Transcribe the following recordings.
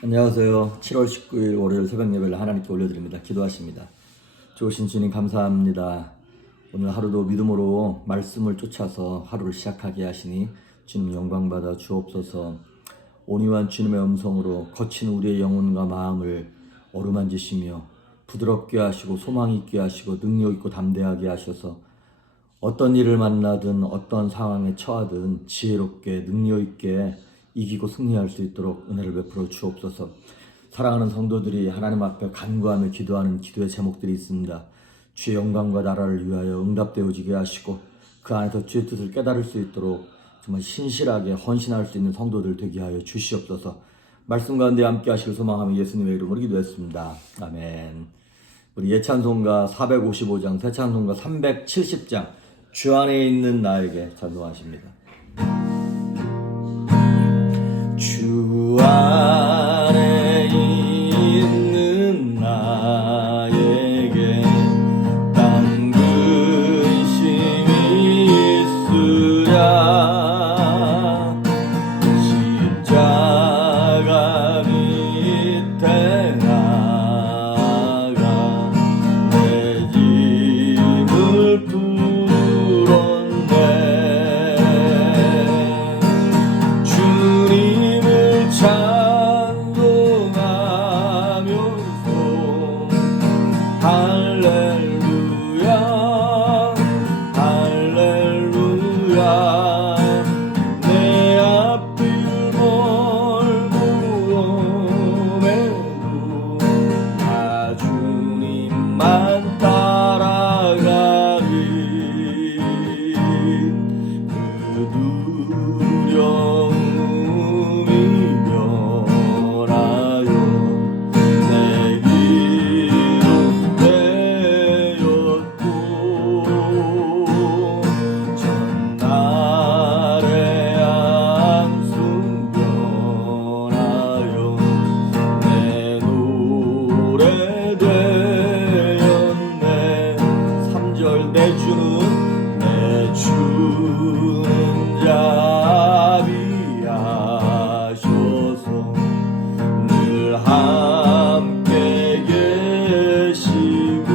안녕하세요. 7월 19일 월요일 새벽 예배를 하나님께 올려드립니다. 기도하십니다. 좋으신 주님 감사합니다. 오늘 하루도 믿음으로 말씀을 쫓아서 하루를 시작하게 하시니 주님 영광받아 주옵소서. 온유한 주님의 음성으로 거친 우리의 영혼과 마음을 어루만지시며 부드럽게 하시고 소망 있게 하시고 능력 있고 담대하게 하셔서 어떤 일을 만나든 어떤 상황에 처하든 지혜롭게 능력 있게 이기고 승리할 수 있도록 은혜를 베풀어 주옵소서. 사랑하는 성도들이 하나님 앞에 간구하며 기도하는 기도의 제목들이 있습니다. 주의 영광과 나라를 위하여 응답되어지게 하시고 그 안에서 주의 뜻을 깨달을 수 있도록 정말 신실하게 헌신할 수 있는 성도들 되게 하여 주시옵소서. 말씀 가운데 함께 하실 소망하며 예수님의 이름으로 기도했습니다. 아멘. 우리 예찬송가 455장, 새찬송가 370장 주 안에 있는 나에게 찬송하십니다. 주 안에 있는 나에게 딴 근심이 있으랴. 십자가 밑에 나가 내 짐을 풀었네. 주님을 찬송하면서 할렐루야 할렐루야. 내 앞길 멀고 오매도 나 주님만 따라가리. 그 두려움이 변하여 내 기름 되었고 전날의 안순 변하여 내 노래 되었네. 3절 내 주는 자비하셔서 늘 함께 계시고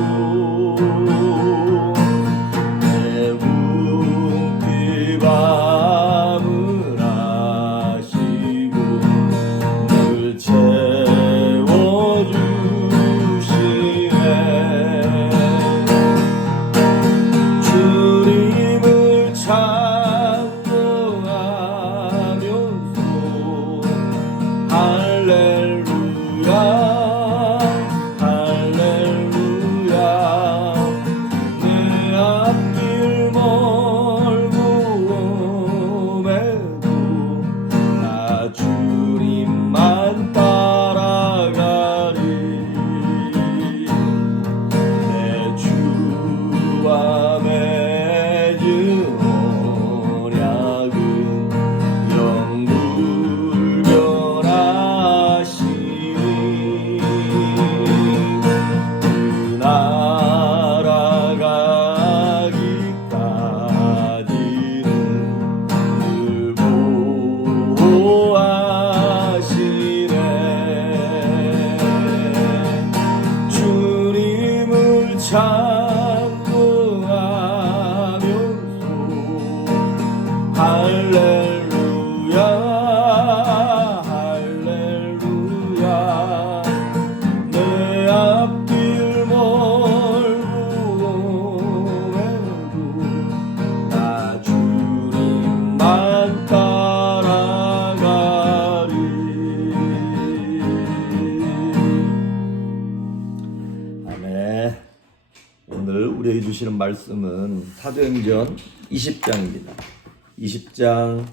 내 붕괴 밤을 아시고 늘 채워주시네. 주님을 찬송하면서 할렐루야 할렐루야. 내 앞길 멀고 오매도 나 주님만 따라가리. 내 주와 맺은 언약은 영불변하시니 그 나라 가기까지는 늘 보호하시네. 주님을 찬송하면서 할렐루야 할렐루야. 내 앞길 멀고 오매도 나 주님만 따라가리. 아멘. 오늘 우리에게 주시는 말씀은 사도행전 20장입니다. 20장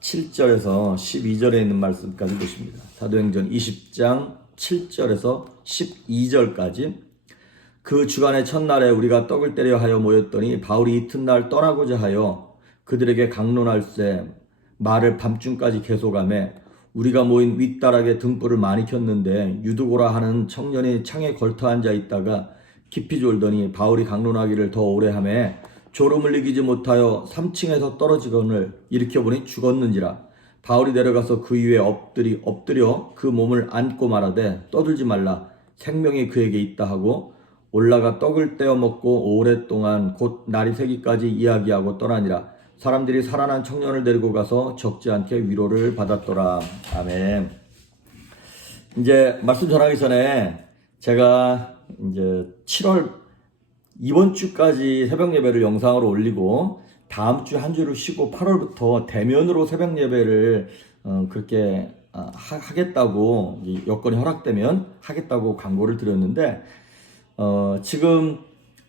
7절에서 12절에 있는 말씀까지 보십니다. 사도행전 20장 7절에서 12절까지. 그 주간의 첫날에 우리가 떡을 떼려 하여 모였더니 바울이 이튿날 떠나고자 하여 그들에게 강론할세 말을 밤중까지 계속하매 우리가 모인 윗다락에 등불을 많이 켰는데 유두고라 하는 청년이 창에 걸터 앉아 있다가 깊이 졸더니 바울이 강론하기를 더 오래 하매 졸음을 이기지 못하여 3층에서 떨어지거늘 일으켜보니 죽었는지라. 바울이 내려가서 그 위에 엎드려 그 몸을 안고 말하되 떠들지 말라 생명이 그에게 있다 하고 올라가 떡을 떼어 먹고 오랫동안 곧 날이 새기까지 이야기하고 떠나니라. 사람들이 살아난 청년을 데리고 가서 적지 않게 위로를 받았더라. 아멘. 이제 말씀 전하기 전에 제가 이제 7월 이번 주까지 새벽 예배를 영상으로 올리고 다음 주 한 주를 쉬고 8월부터 대면으로 새벽 예배를 그렇게 하겠다고 여건이 허락되면 하겠다고 광고를 드렸는데 지금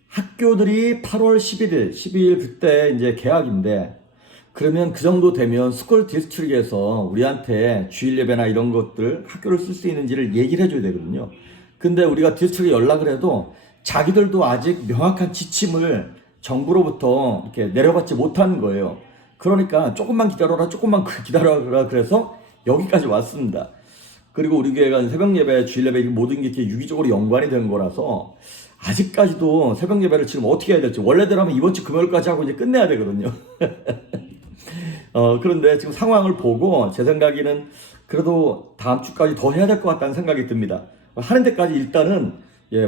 학교들이 8월 12일 그때 이제 개학인데 그러면 그 정도 되면 스쿨 디스트릭에서 우리한테 주일 예배나 이런 것들 학교를 쓸 수 있는지를 얘기를 해줘야 되거든요. 근데 우리가 디스트릭에 연락을 해도 자기들도 아직 명확한 지침을 정부로부터 이렇게 내려받지 못하는 거예요. 그러니까 조금만 기다려라 그래서 여기까지 왔습니다. 그리고 우리 교회가 새벽 예배, 주일 예배 모든 게 이렇게 유기적으로 연관이 된 거라서 아직까지도 새벽 예배를 지금 어떻게 해야 될지 원래대로 하면 이번 주 금요일까지 하고 이제 끝내야 되거든요. 그런데 지금 상황을 보고 제 생각에는 그래도 다음 주까지 더 해야 될 것 같다는 생각이 듭니다. 하는 데까지 일단은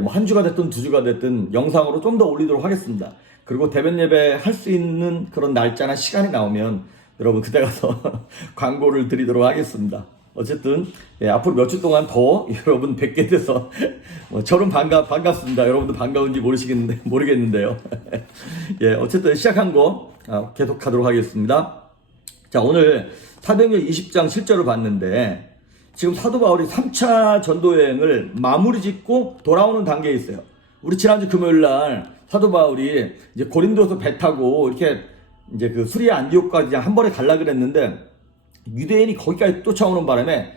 뭐 한 주가 됐든 두 주가 됐든 영상으로 좀 더 올리도록 하겠습니다. 그리고 대면 예배 할 수 있는 그런 날짜나 시간이 나오면 여러분 그때 가서 광고를 드리도록 하겠습니다. 어쨌든 앞으로 몇 주 동안 더 여러분 뵙게 돼서 저는 반갑습니다. 여러분도 반가운지 모르겠는데요. 어쨌든 시작한 거 계속 가도록 하겠습니다. 자, 오늘 사도행전 20장 실제로 봤는데 지금 사도 바울이 3차 전도 여행을 마무리 짓고 돌아오는 단계에 있어요. 우리 지난주 금요일 날 사도 바울이 이제 고린도에서 배 타고 이렇게 이제 그 수리아 안디옥까지 그냥 한 번에 갈라 그랬는데 유대인이 거기까지 쫓아오는 바람에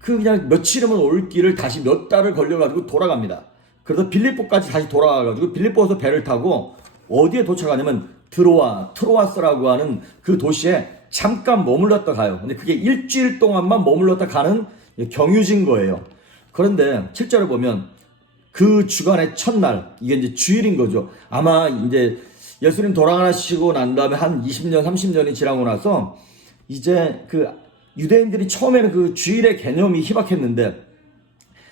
그냥 며칠이면 올 길을 다시 몇 달을 걸려가지고 돌아갑니다. 그래서 빌립보까지 다시 돌아가가지고 빌립보에서 배를 타고 어디에 도착하냐면 트로아스라고 하는 그 도시에 잠깐 머물렀다 가요. 근데 그게 일주일 동안만 머물렀다 가는 경유지인 거예요. 그런데 실제로 보면 그 주간의 첫날, 이게 이제 주일인 거죠. 아마 이제 예수님 돌아가시고 난 다음에 한 20년, 30년이 지나고 나서 이제 그 유대인들이 처음에는 그 주일의 개념이 희박했는데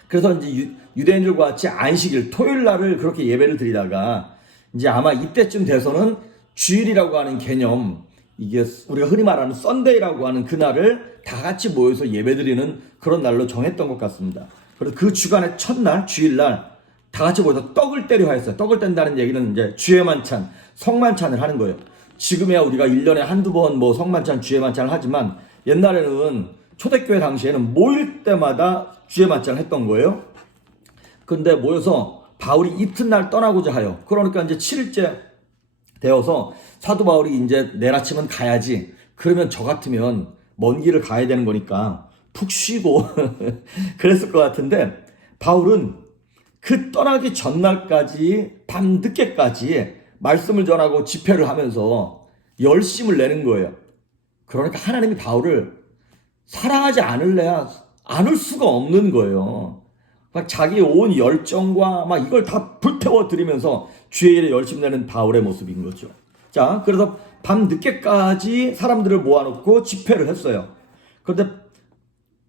그래서 이제 유대인들과 같이 안식일, 토요일 날을 그렇게 예배를 드리다가 이제 아마 이때쯤 돼서는 주일이라고 하는 개념, 이게 우리가 흔히 말하는 썬데이라고 하는 그날을 다 같이 모여서 예배드리는 그런 날로 정했던 것 같습니다. 그래서 그 주간의 첫날, 주일날 다 같이 모여서 떡을 떼려 하였어요. 떡을 뗀다는 얘기는 이제 주의 만찬, 성만찬을 하는 거예요. 지금이야 우리가 1년에 한두 번 뭐 성만찬, 주의 만찬을 하지만 옛날에는 초대교회 당시에는 모일 때마다 주의 만찬을 했던 거예요. 근데 모여서 바울이 이튿날 떠나고자 하여, 그러니까 이제 7일째 되어서 사도 바울이 이제 내일 아침은 가야지. 그러면 저 같으면 먼 길을 가야 되는 거니까 푹 쉬고 그랬을 것 같은데 바울은 그 떠나기 전날까지 밤 늦게까지 말씀을 전하고 집회를 하면서 열심을 내는 거예요. 그러니까 하나님이 바울을 사랑하지 않을 수가 없는 거예요. 막 자기의 온 열정과 막 이걸 다 불태워 드리면서 주의 일에 열심 내는 바울의 모습인 거죠. 자, 그래서 밤 늦게까지 사람들을 모아놓고 집회를 했어요. 그런데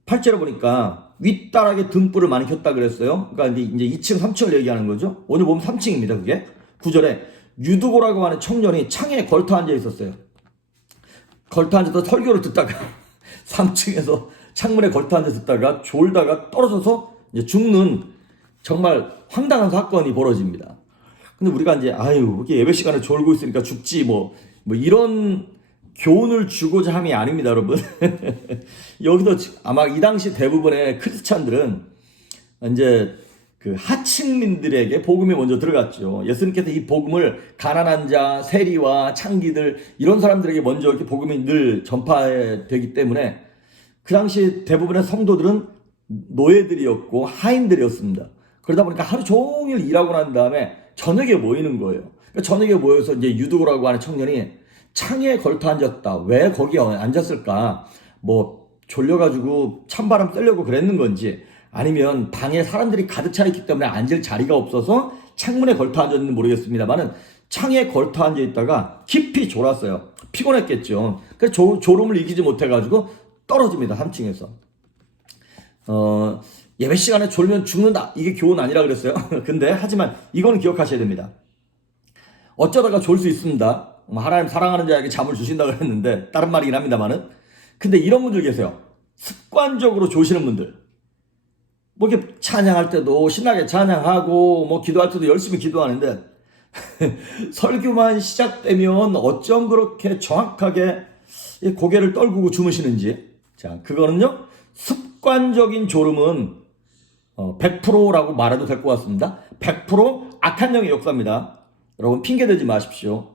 8절에 보니까 윗다락에 등불을 많이 켰다 그랬어요. 그러니까 이제 2층, 3층을 얘기하는 거죠. 오늘 보면 3층입니다. 그게 9절에 유두고라고 하는 청년이 창에 걸터 앉아 있었어요. 걸터 앉아서 설교를 듣다가 3층에서 창문에 걸터 앉아 듣다가 졸다가 떨어져서 이제 죽는 정말 황당한 사건이 벌어집니다. 근데 우리가 이제 이렇게 예배 시간에 졸고 있으니까 죽지 뭐 이런 교훈을 주고자 함이 아닙니다, 여러분. 여기서 아마 이 당시 대부분의 크리스찬들은 이제 그 하층민들에게 복음이 먼저 들어갔죠. 예수님께서 이 복음을 가난한 자, 세리와 창기들 이런 사람들에게 먼저 이렇게 복음이 늘 전파되기 때문에 그 당시 대부분의 성도들은 노예들이었고 하인들이었습니다. 그러다 보니까 하루 종일 일하고 난 다음에 저녁에 모이는 거예요. 그러니까 저녁에 모여서 이제 유두고라고 하는 청년이 창에 걸터 앉았다. 왜 거기에 앉았을까? 뭐 졸려가지고 찬바람 쐬려고 그랬는 건지 아니면 방에 사람들이 가득 차 있기 때문에 앉을 자리가 없어서 창문에 걸터 앉았는지 모르겠습니다만은 창에 걸터 앉아 있다가 깊이 졸았어요. 피곤했겠죠. 그래서 졸음을 이기지 못해가지고 떨어집니다. 3층에서. 예배 시간에 졸면 죽는다. 이게 교훈 아니라 그랬어요. 근데 하지만 이거는 기억하셔야 됩니다. 어쩌다가 졸 수 있습니다. 하나님 사랑하는 자에게 잠을 주신다고 했는데 다른 말이긴 합니다만은. 근데 이런 분들 계세요. 습관적으로 조시는 분들. 뭐 이렇게 찬양할 때도 신나게 찬양하고 뭐 기도할 때도 열심히 기도하는데 설교만 시작되면 어쩜 그렇게 정확하게 고개를 떨구고 주무시는지. 자, 그거는요, 습관적인 졸음은 100%라고 말해도 될 것 같습니다. 100% 악한 영의 역사입니다. 여러분 핑계대지 마십시오.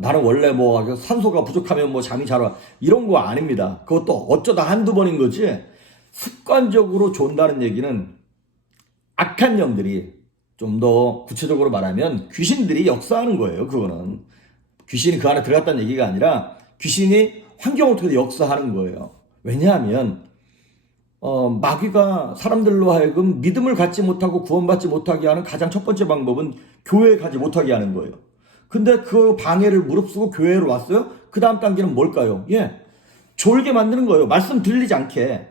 나는 원래 뭐 산소가 부족하면 뭐 잠이 잘 와, 이런 거 아닙니다. 그것도 어쩌다 한두 번인 거지. 습관적으로 존다는 얘기는 악한 영들이, 좀 더 구체적으로 말하면 귀신들이 역사하는 거예요. 그거는 귀신이 그 안에 들어갔다는 얘기가 아니라 귀신이 환경을 통해서 역사하는 거예요. 왜냐하면 마귀가 사람들로 하여금 믿음을 갖지 못하고 구원받지 못하게 하는 가장 첫 번째 방법은 교회에 가지 못하게 하는 거예요. 근데 그 방해를 무릅쓰고 교회로 왔어요. 그 다음 단계는 뭘까요? 졸게 만드는 거예요. 말씀 들리지 않게,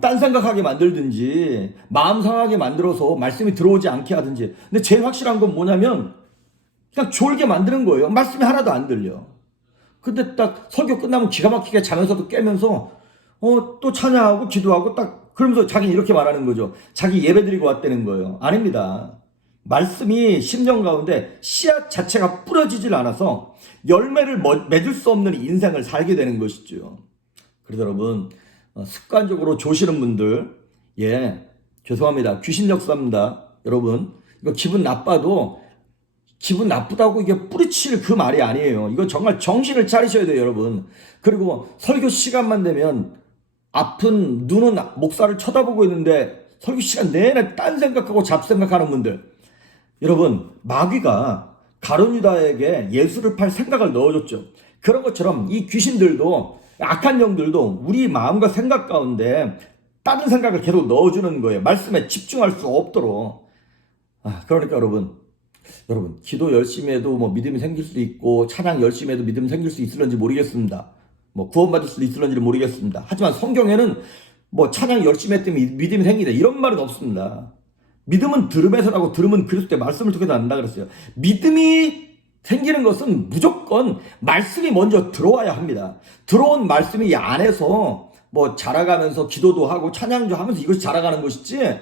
딴 생각하게 만들든지 마음 상하게 만들어서 말씀이 들어오지 않게 하든지. 근데 제일 확실한 건 뭐냐면 그냥 졸게 만드는 거예요. 말씀이 하나도 안 들려. 근데 딱 설교 끝나면 기가 막히게 자면서도 깨면서 또 찬양하고 기도하고 딱 그러면서 자기는 이렇게 말하는 거죠. 자기 예배 드리고 왔다는 거예요. 아닙니다. 말씀이 심령 가운데 씨앗 자체가 뿌려지질 않아서 열매를 맺을 수 없는 인생을 살게 되는 것이죠. 그래서 여러분, 습관적으로 조시는 분들, 죄송합니다. 귀신 역사입니다. 여러분, 이거 기분 나빠도 기분 나쁘다고 이게 뿌리칠 그 말이 아니에요. 이건 정말 정신을 차리셔야 돼요, 여러분. 그리고 설교 시간만 되면 아픈 눈은 목사를 쳐다보고 있는데 설교 시간 내내 딴 생각하고 잡생각하는 분들. 여러분, 마귀가 가룟 유다에게 예수를 팔 생각을 넣어줬죠. 그런 것처럼 이 귀신들도, 악한 영들도 우리 마음과 생각 가운데 다른 생각을 계속 넣어주는 거예요. 말씀에 집중할 수 없도록. 그러니까 여러분, 기도 열심히 해도 뭐 믿음이 생길 수 있고, 찬양 열심히 해도 믿음이 생길 수 있을런지 모르겠습니다. 뭐 구원받을 수 있을런지는 모르겠습니다. 하지만 성경에는 뭐 찬양 열심히 했더니 믿음이 생기다, 이런 말은 없습니다. 믿음은 들음에서 나고 들음은 그리스도의 말씀을 통해서 난다 그랬어요. 믿음이 생기는 것은 무조건 말씀이 먼저 들어와야 합니다. 들어온 말씀이 이 안에서 뭐 자라가면서 기도도 하고 찬양도 하면서 이것이 자라가는 것이지,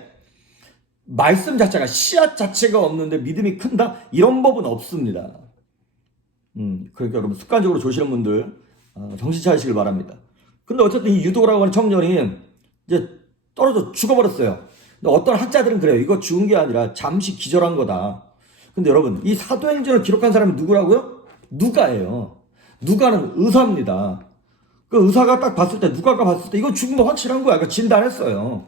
말씀 자체가, 씨앗 자체가 없는데 믿음이 큰다? 이런 법은 없습니다. 그러니까 여러분, 습관적으로 조시는 분들 정신 차리시길 바랍니다. 근데 어쨌든 이 유도라고 하는 청년이 이제 떨어져 죽어버렸어요. 근데 어떤 학자들은 그래요. 이거 죽은 게 아니라 잠시 기절한 거다. 근데 여러분, 이 사도행전을 기록한 사람이 누구라고요? 누가예요. 누가는 의사입니다. 그 의사가 딱 봤을 때, 누가가 봤을 때 이거 죽은 거 확실한 거야. 그 진단했어요.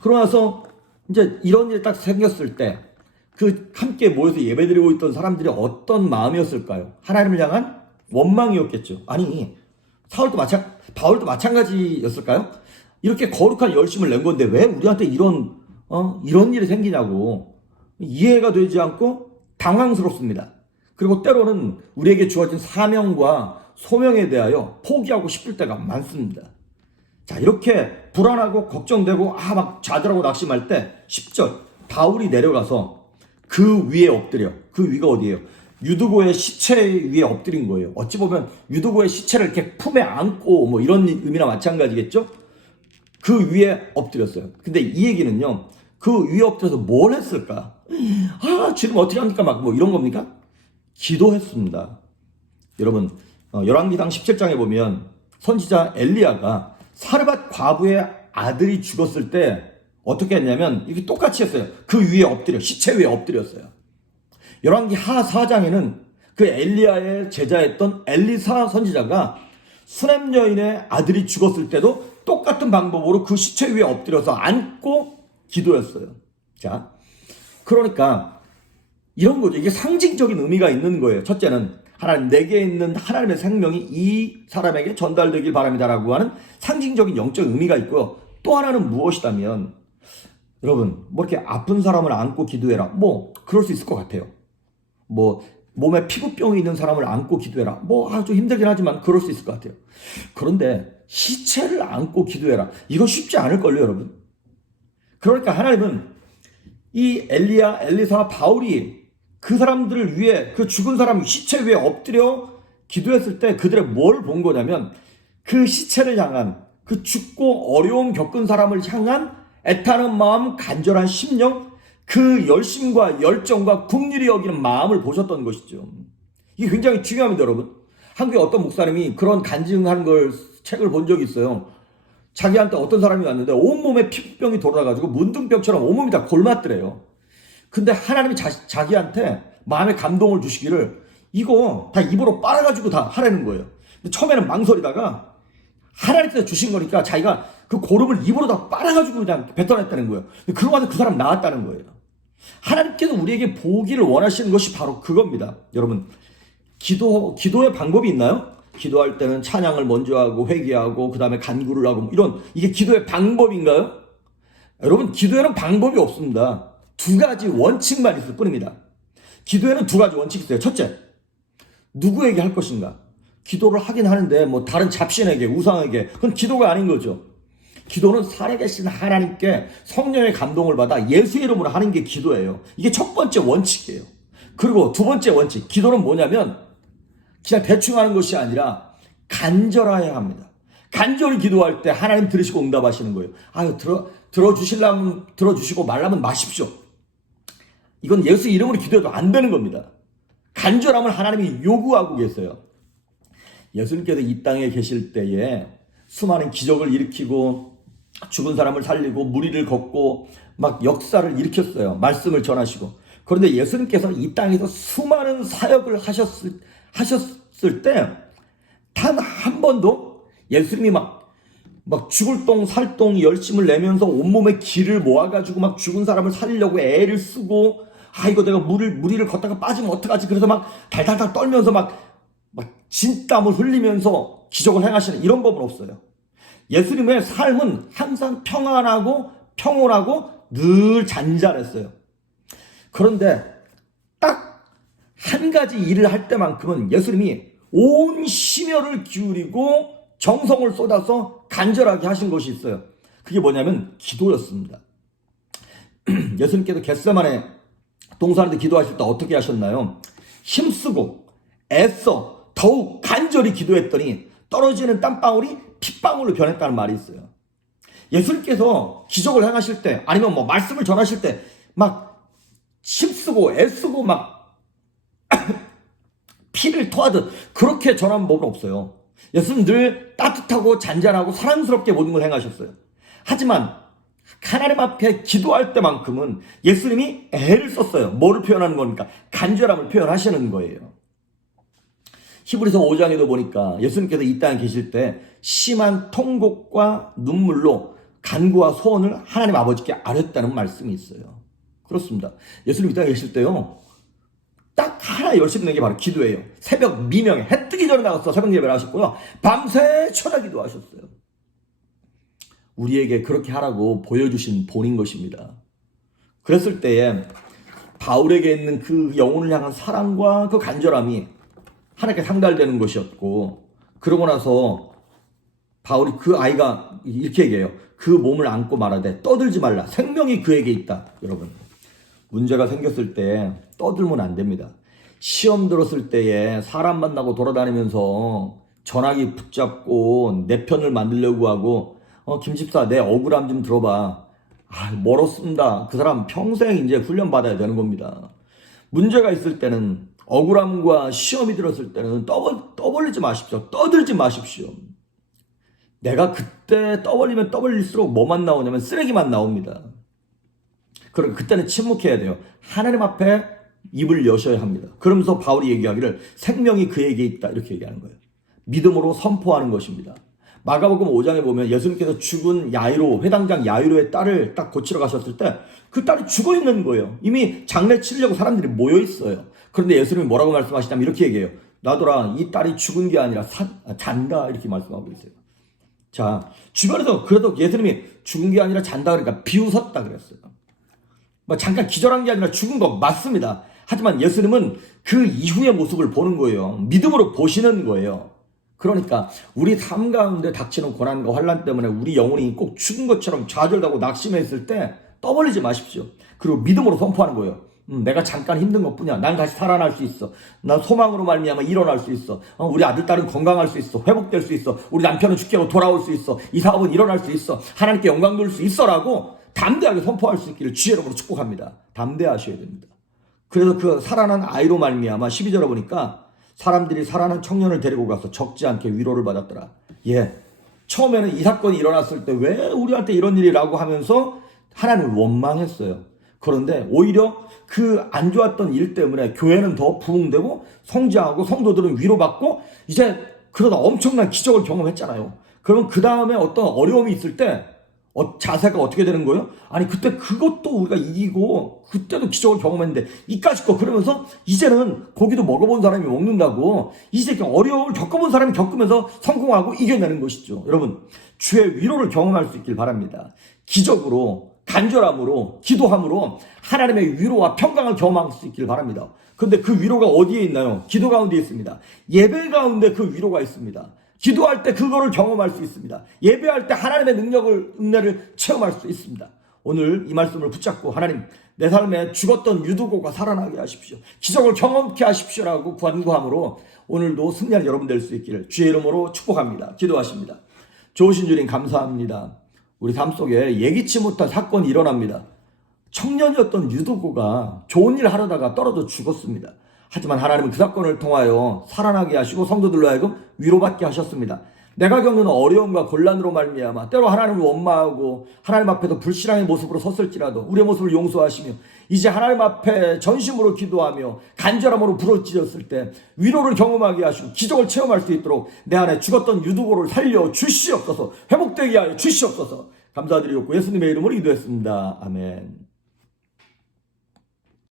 그러고 나서 이제 이런 일이 딱 생겼을 때 그 함께 모여서 예배드리고 있던 사람들이 어떤 마음이었을까요? 하나님을 향한 원망이었겠죠. 아니, 바울도 마찬가지였을까요? 이렇게 거룩한 열심을 낸 건데 왜 우리한테 이런 일이 생기냐고 이해가 되지 않고 당황스럽습니다. 그리고 때로는 우리에게 주어진 사명과 소명에 대하여 포기하고 싶을 때가 많습니다. 자, 이렇게 불안하고 걱정되고 막 좌절하고 낙심할 때 10절, 바울이 내려가서 그 위에 엎드려. 그 위가 어디예요? 유두고의 시체 위에 엎드린 거예요. 어찌 보면 유두고의 시체를 이렇게 품에 안고 뭐 이런 의미나 마찬가지겠죠? 그 위에 엎드렸어요. 근데 이 얘기는요, 그 위에 엎드려서 뭘 했을까? 지금 어떻게 합니까? 막 뭐 이런 겁니까? 기도했습니다. 여러분, 열왕기상 17장에 보면 선지자 엘리야가 사르밧 과부의 아들이 죽었을 때 어떻게 했냐면 이렇게 똑같이 했어요. 그 위에 엎드려, 시체 위에 엎드렸어요. 열왕기 하 4장에는 그 엘리야의 제자였던 엘리사 선지자가 수넴 여인의 아들이 죽었을 때도 똑같은 방법으로 그 시체 위에 엎드려서 안고 기도했어요. 자, 그러니까 이런 거죠. 이게 상징적인 의미가 있는 거예요. 첫째는 하나님, 내게 있는 하나님의 생명이 이 사람에게 전달되길 바랍니다라고 하는 상징적인 영적 의미가 있고요. 또 하나는 무엇이다면, 여러분, 뭐 이렇게 아픈 사람을 안고 기도해라, 뭐 그럴 수 있을 것 같아요. 뭐 몸에 피부병이 있는 사람을 안고 기도해라. 뭐 아주 힘들긴 하지만 그럴 수 있을 것 같아요. 그런데 시체를 안고 기도해라. 이거 쉽지 않을걸요, 여러분. 그러니까 하나님은 이 엘리야, 엘리사와 바울이 그 사람들을 위해 그 죽은 사람 시체 위에 엎드려 기도했을 때 그들의 뭘 본 거냐면 그 시체를 향한 그 죽고 어려움 겪은 사람을 향한 애타는 마음, 간절한 심령, 그 열심과 열정과 긍휼히 여기는 마음을 보셨던 것이죠. 이게 굉장히 중요합니다, 여러분. 한국에 어떤 목사님이 그런 간증한 걸 책을 본 적이 있어요. 자기한테 어떤 사람이 왔는데 온몸에 피부병이 돌아가지고 문둥병처럼 온몸이 다 골맞더래요. 근데 하나님이 자기한테 마음의 감동을 주시기를 이거 다 입으로 빨아가지고 다 하라는 거예요. 근데 처음에는 망설이다가 하나님께서 주신 거니까 자기가 그 고름을 입으로 다 빨아가지고 그냥 뱉어냈다는 거예요. 그러고 나서 그 사람 나았다는 거예요. 하나님께서 우리에게 보기를 원하시는 것이 바로 그겁니다. 여러분, 기도의 방법이 있나요? 기도할 때는 찬양을 먼저 하고 회개하고 그 다음에 간구를 하고 이게 기도의 방법인가요? 여러분, 기도에는 방법이 없습니다. 두 가지 원칙만 있을 뿐입니다. 기도에는 두 가지 원칙이 있어요. 첫째, 누구에게 할 것인가? 기도를 하긴 하는데 뭐 다른 잡신에게, 우상에게, 그건 기도가 아닌 거죠. 기도는 살아계신 하나님께 성령의 감동을 받아 예수 이름으로 하는 게 기도예요. 이게 첫 번째 원칙이에요. 그리고 두 번째 원칙, 기도는 뭐냐면 그냥 대충 하는 것이 아니라 간절해야 합니다. 간절히 기도할 때 하나님 들으시고 응답하시는 거예요. 아유, 들어주시려면 들어주시고 말라면 마십시오. 이건 예수 이름으로 기도해도 안 되는 겁니다. 간절함을 하나님이 요구하고 계세요. 예수님께서 이 땅에 계실 때에 수많은 기적을 일으키고 죽은 사람을 살리고 무리를 걷고 막 역사를 일으켰어요. 말씀을 전하시고. 그런데 예수님께서 이 땅에서 수많은 사역을 하셨을 때 단 한 번도 예수님이 막 죽을 똥 살똥 열심을 내면서 온몸에 기를 모아가지고 막 죽은 사람을 살리려고 애를 쓰고 이거 내가 무리를 걷다가 빠지면 어떡하지? 그래서 막 달달달 떨면서 막 진땀을 흘리면서 기적을 행하시는 이런 법은 없어요. 예수님의 삶은 항상 평안하고 평온하고 늘 잔잔했어요. 그런데 딱 한 가지 일을 할 때만큼은 예수님이 온 심혈을 기울이고 정성을 쏟아서 간절하게 하신 것이 있어요. 그게 뭐냐면 기도였습니다. 예수님께서 겟세마네 동산에서 기도하실 때 어떻게 하셨나요? 힘쓰고 애써 더욱 간절히 기도했더니 떨어지는 땀방울이 핏방울로 변했다는 말이 있어요. 예수님께서 기적을 행하실 때 아니면 뭐 말씀을 전하실 때 막 힘쓰고 애쓰고 막 피를 토하듯 그렇게 전한 법은 없어요. 예수님 늘 따뜻하고 잔잔하고 사랑스럽게 모든 걸 행하셨어요. 하지만 하나님 앞에 기도할 때만큼은 예수님이 애를 썼어요. 뭐를 표현하는 겁니까? 간절함을 표현하시는 거예요. 히브리서 5장에도 보니까 예수님께서 이 땅에 계실 때 심한 통곡과 눈물로 간구와 소원을 하나님 아버지께 아뢰었다는 말씀이 있어요. 그렇습니다. 예수님 이 땅에 계실 때요, 딱 하나 열심히 낸 게 바로 기도예요. 새벽 미명에 해 뜨기 전에 나가서 새벽 예배를 하셨고요, 밤새 천하 기도하셨어요. 우리에게 그렇게 하라고 보여주신 본인 것입니다. 그랬을 때에 바울에게 있는 그 영혼을 향한 사랑과 그 간절함이 하나님께 상달되는 것이었고, 그러고 나서 바울이 그 아이가 이렇게 얘기해요. 그 몸을 안고 말하되 떠들지 말라. 생명이 그에게 있다. 여러분, 문제가 생겼을 때 떠들면 안 됩니다. 시험 들었을 때에 사람 만나고 돌아다니면서 전화기 붙잡고 내 편을 만들려고 하고 김집사 내 억울함 좀 들어봐. 멀었습니다. 그 사람 평생 이제 훈련 받아야 되는 겁니다. 문제가 있을 때는 억울함과 시험이 들었을 때는 떠벌리지 마십시오. 떠들지 마십시오. 내가 그때 떠벌리면 떠벌릴수록 뭐만 나오냐면 쓰레기만 나옵니다. 그럼 그때는 침묵해야 돼요. 하나님 앞에 입을 여셔야 합니다. 그러면서 바울이 얘기하기를 생명이 그에게 있다 이렇게 얘기하는 거예요. 믿음으로 선포하는 것입니다. 마가복음 5장에 보면 예수님께서 죽은 야이로, 회당장 야이로의 딸을 딱 고치러 가셨을 때 그 딸이 죽어 있는 거예요. 이미 장례 치르려고 사람들이 모여 있어요. 그런데 예수님이 뭐라고 말씀하시냐면 이렇게 얘기해요. 나더라, 이 딸이 죽은 게 아니라 잔다 이렇게 말씀하고 있어요. 자, 주변에서 그래도 예수님이 죽은 게 아니라 잔다 그러니까 비웃었다 그랬어요. 잠깐 기절한 게 아니라 죽은 거 맞습니다. 하지만 예수님은 그 이후의 모습을 보는 거예요. 믿음으로 보시는 거예요. 그러니까 우리 삶 가운데 닥치는 고난과 환난 때문에 우리 영혼이 꼭 죽은 것처럼 좌절하고 낙심했을 때 떠벌리지 마십시오. 그리고 믿음으로 선포하는 거예요. 내가 잠깐 힘든 것뿐이야. 난 다시 살아날 수 있어. 난 소망으로 말미암아 일어날 수 있어. 우리 아들 딸은 건강할 수 있어. 회복될 수 있어. 우리 남편은 죽게로 돌아올 수 있어. 이 사업은 일어날 수 있어. 하나님께 영광 돌릴 수 있어라고 담대하게 선포할 수 있기를 주의 이름으로 축복합니다. 담대하셔야 됩니다. 그래서 그 살아난 아이로 말미암아 12절에 보니까 사람들이 살아난 청년을 데리고 가서 적지 않게 위로를 받았더라. 예, 처음에는 이 사건이 일어났을 때 왜 우리한테 이런 일이라고 하면서 하나님을 원망했어요. 그런데 오히려 그 안 좋았던 일 때문에 교회는 더 부흥되고 성장하고 성도들은 위로받고 이제 그러다 엄청난 기적을 경험했잖아요. 그러면 그 다음에 어떤 어려움이 있을 때 자세가 어떻게 되는 거예요? 아니 그때 그것도 우리가 이기고 그때도 기적을 경험했는데 이까짓 거 그러면서 이제는 고기도 먹어본 사람이 먹는다고 이제 어려움을 겪어본 사람이 겪으면서 성공하고 이겨내는 것이죠. 여러분 주의 위로를 경험할 수 있길 바랍니다. 기적으로 간절함으로 기도함으로 하나님의 위로와 평강을 경험할 수 있길 바랍니다. 그런데 그 위로가 어디에 있나요? 기도 가운데 있습니다. 예배 가운데 그 위로가 있습니다. 기도할 때 그거를 경험할 수 있습니다. 예배할 때 하나님의 은혜를 체험할 수 있습니다. 오늘 이 말씀을 붙잡고 하나님 내 삶에 죽었던 유두고가 살아나게 하십시오. 기적을 경험케 하십시오라고 간구함으로 오늘도 승리하는 여러분 될 수 있기를 주의 이름으로 축복합니다. 기도하십니다. 좋으신 주님 감사합니다. 우리 삶 속에 예기치 못한 사건이 일어납니다. 청년이었던 유두고가 좋은 일 하려다가 떨어져 죽었습니다. 하지만 하나님은 그 사건을 통하여 살아나게 하시고 성도들로 하여금 위로받게 하셨습니다. 내가 겪는 어려움과 곤란으로 말미암아 때로 하나님을 원망하고 하나님 앞에서 불신앙의 모습으로 섰을지라도 우리의 모습을 용서하시며 이제 하나님 앞에 전심으로 기도하며 간절함으로 부르짖었을 때 위로를 경험하게 하시고 기적을 체험할 수 있도록 내 안에 죽었던 유두고를 살려 주시옵소서. 회복되게 하여 주시옵소서. 감사드리고 예수님의 이름으로 기도했습니다. 아멘.